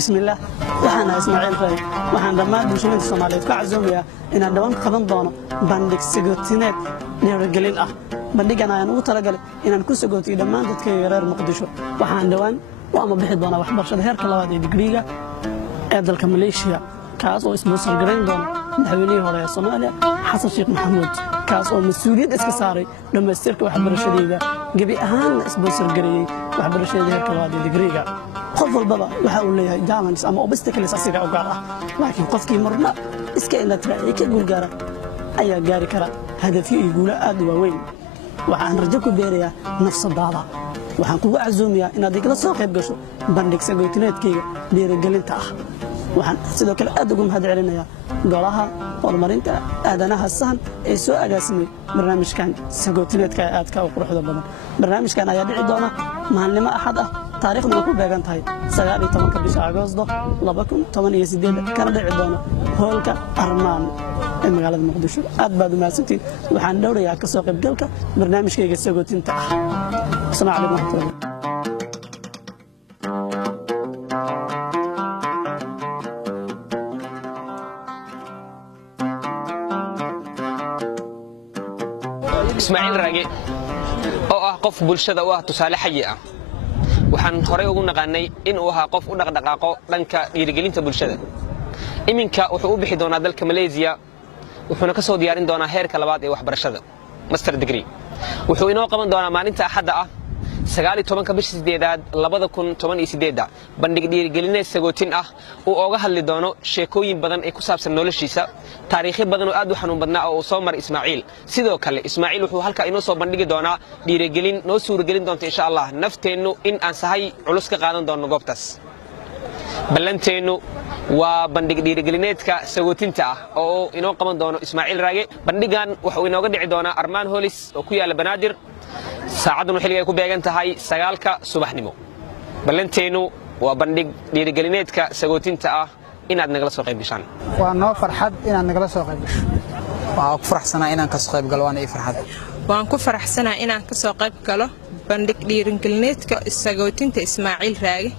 بسم الله waxaan Ismaaciil Ray waxaan dhammaan bulshada Soomaaliyeed ku casuumayaa inaan dhawaan qaban doono bandhig sagootineed dhiirigelin ah bandhigan ayaan ugu talagalay inaan ku sagootiyo dhammaan dadka reer Muqdisho waxaan dhawaan ama bixi doona waxbarashada heerka labaad ee digriga ee dalka Malaysia kaas oo isboosar gareyn doona madaxweynihii hore ee Soomaaliya Xasan Sheekh Maxamuud kaas oo mas'uuliyad iska saaray dhamaystirka waxbarashadayda gabi ahaan isboosar gareeyay waxbarashada heerka labaad ee digriga qof walba waxa uu leeyahay challenges ama obstacles asiga u gaar ah laakiin qofkii marna iska ila tiraay ka guul gaara ayaa gaari kara hadafyo iyo guulo aad u waaweyn waxaan rajo ku beerayaa nafsadaada waxaan kugu casuumayaa inaad igala soo qayb gasho bandhig sagootineedkayga dhiirigelinta ah waxaan sidoo kale aad ugu mahadcelinayaa golaha horumarinta aadanaha sahan ee soo agaasimay barnaamijkan sagootineedka aadka u quruxda badan barnaamijkan ayaa dhici doona maalmo axad ah taariikhdu ku beegan tahay 19 bisha Agoosto 2018 kana dhici doona hoolka Armaan ee magaalada Muqdisho aad baad u mahadsantiin waxaan dhowrayaa ka soo qaybgalka barnaamijkayga sagootinta ah assalaamu calaykum Ismaaciil Raage oo ah qof bulshada u ah tusaale xayi ah waxaan horay ugu naqaanay in uu ahaa qof u dhaqdhaqaaqo dhanka dhiirigelinta bulshada iminka wuxuu u bixi doonaa dalka Malaysia wuxuuna ka soo diyaarin doonaa heerka labaad ee waxbarashada master degree wuxuu inoo qaban doonaa maalinta axadda ah 19 bisha 8 2018 bandhig dhiirigelineed sagootin ah uu ooga hadli doono sheekooyin badan ee ku saabsan noloshiisa taariikh badan oo aad u xanuun badnaa oo soo maray Ismaaciil sidoo kale Ismaaciil wuxuu halka inoo soo bandhigi doonaa dhiirigelin noo suuragelin doonta insha Allah nafteenu in aan sahay culus ka qaadan doono goobtaas ballanteenu waa bandhig dhiirigelineedka sagootinta ah oo inoo qaban doono Ismaaciil Raage bandhigan wuxuu inooga dhici doonaa Armaan Hoolis oo ku yaala Banaadir saacaduna xilliga ay ku beegan tahay 9 subaxnimo ballanteenu waa bandhig dhiirigelineedka sagootinta ah inaad nagala soo qayb gashaan waa noo farxad inaad nagala soo qayb gasho waan ku faraxsanahay inaan ka soo qayb galo waana ii farxad waan ku faraxsanahay inaan ka soo qayb galo bandhig dhiirigelineedka sagootinta Ismaaciil Raage